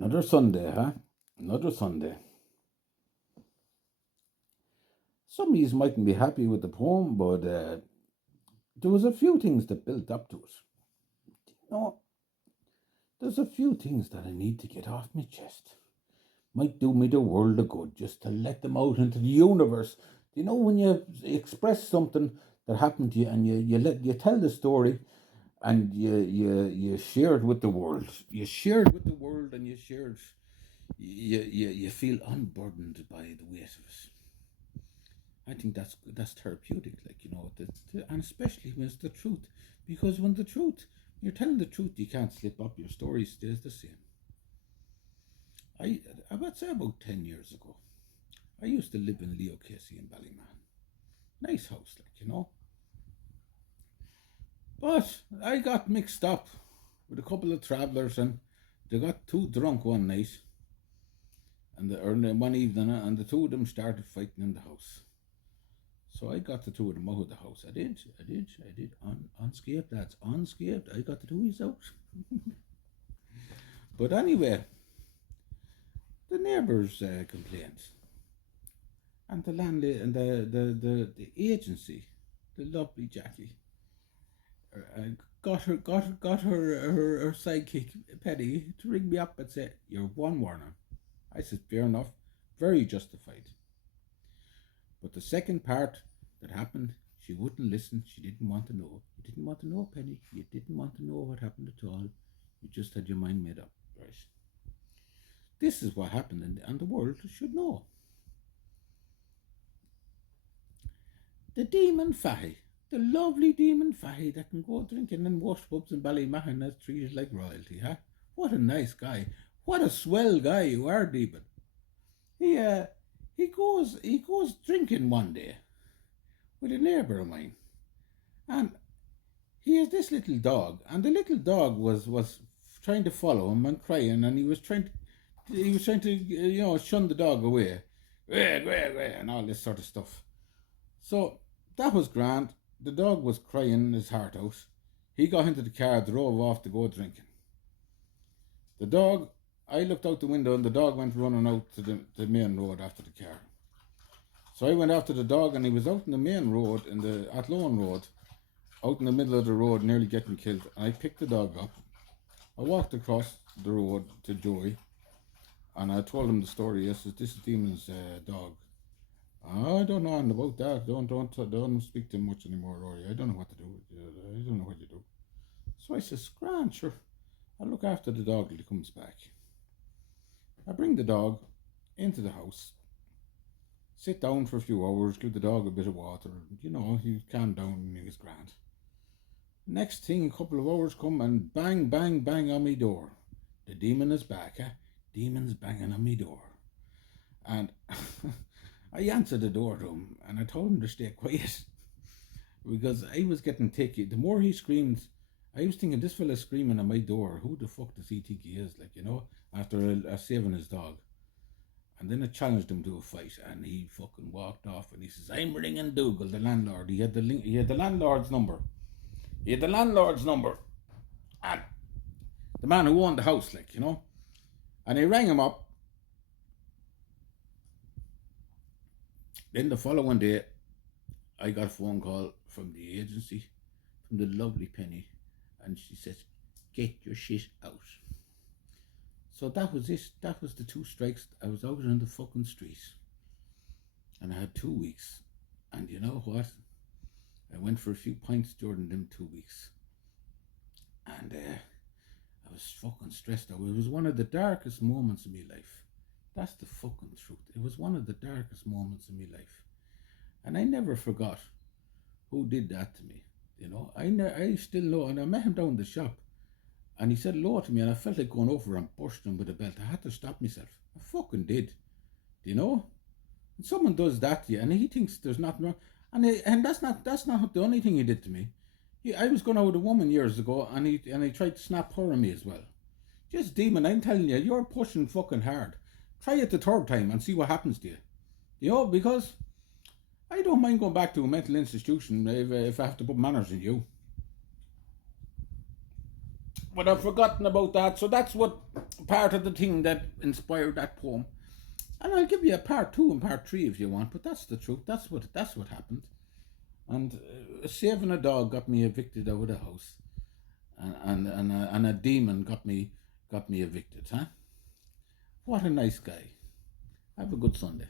Another Sunday, huh? Another Sunday. Some of you mightn't be happy with the poem, but there was a few things that built up to it. No, there's a few things that I need to get off my chest. Might do me the world of good just to let them out into the universe. When you express something that happened to you and you tell the story and you share it with the world. You share it with the world and you feel unburdened by the weight of it. I think that's therapeutic, and especially when it's the truth, because when you're telling the truth, you can't slip up. Your story stays the same. I would say about 10 years ago, I used to live in Leo Casey in Ballyman. Nice house, But I got mixed up with a couple of travellers, and they got too drunk one night, or one evening, and the two of them started fighting in the house. So I got the two of them out of the house. I did. Unscathed, lads. Unscathed. I got the two out. But anyway, the neighbours complained. And the landlady and the agency, the lovely Jackie, got her sidekick Penny to ring me up and say, "You're one warning." I said, "Fair enough, very justified." But the second part that happened, she wouldn't listen. She didn't want to know. You didn't want to know, Penny. You didn't want to know what happened at all. You just had your mind made up, right? This is what happened, and the world should know. The demon Fahy, the lovely demon Fahy that can go drinking in wash pubs in Ballymahon is treated like royalty, huh? What a nice guy. What a swell guy you are, demon. He goes drinking one day with a neighbour of mine, and he has this little dog, and the little dog was trying to follow him and crying, and he was trying to shun the dog away, and all this sort of stuff. So that was grand. The dog was crying his heart out. He got into the car, drove off to go drinking. I looked out the window and the dog went running out to the main road after the car. So I went after the dog, and he was out in the main road, in the Athlone Road, out in the middle of the road, nearly getting killed. And I picked the dog up. I walked across the road to Joey, and I told him the story. Yes, this is Demon's dog. I don't know anything about that. Don't speak to him much anymore, Rory. I don't know what to do. I don't know what you do. So I says, "Grand, sure. I'll look after the dog till he comes back." I bring the dog into the house, sit down for a few hours, give the dog a bit of water. He calmed down and he was grand. Next thing, a couple of hours come, and bang, bang, bang on me door. The demon is back, eh? Demon's banging on me door. And I answered the door to him, and I told him to stay quiet, because I was getting ticky. The more he screamed, I was thinking, this fella's screaming at my door. Who the fuck does he think he is? After saving his dog. And then I challenged him to a fight, and he fucking walked off, and he says, "I'm ringing Dougal, the landlord." He had the landlord's number. And the man who owned the house, And I rang him up. Then the following day, I got a phone call from the agency, from the lovely Penny, and she says, "Get your shit out." So that was it. That was the 2 strikes. I was out on the fucking street, and I had 2 weeks. And you know what? I went for a few pints during them 2 weeks, and I was fucking stressed out. It was one of the darkest moments of my life. That's the fucking truth. It was one of the darkest moments of my life, and I never forgot who did that to me. I still know, and I met him down the shop, and he said hello to me, and I felt like going over and bursting him with a belt. I had to stop myself. I fucking did. And someone does that to you, and he thinks there's nothing wrong, and that's not the only thing he did to me. I was going out with a woman years ago, and he tried to snap her on me as well. Just demon, I'm telling you, you're pushing fucking hard. Try it the 3rd time and see what happens to you. Because I don't mind going back to a mental institution if I have to put manners in you. But I've forgotten about that. So that's what part of the thing that inspired that poem. And I'll give you a part 2 and part 3 if you want. But that's the truth. That's what happened. And saving a dog got me evicted out of the house, and a demon got me evicted. Huh? What a nice guy. Have a good Sunday.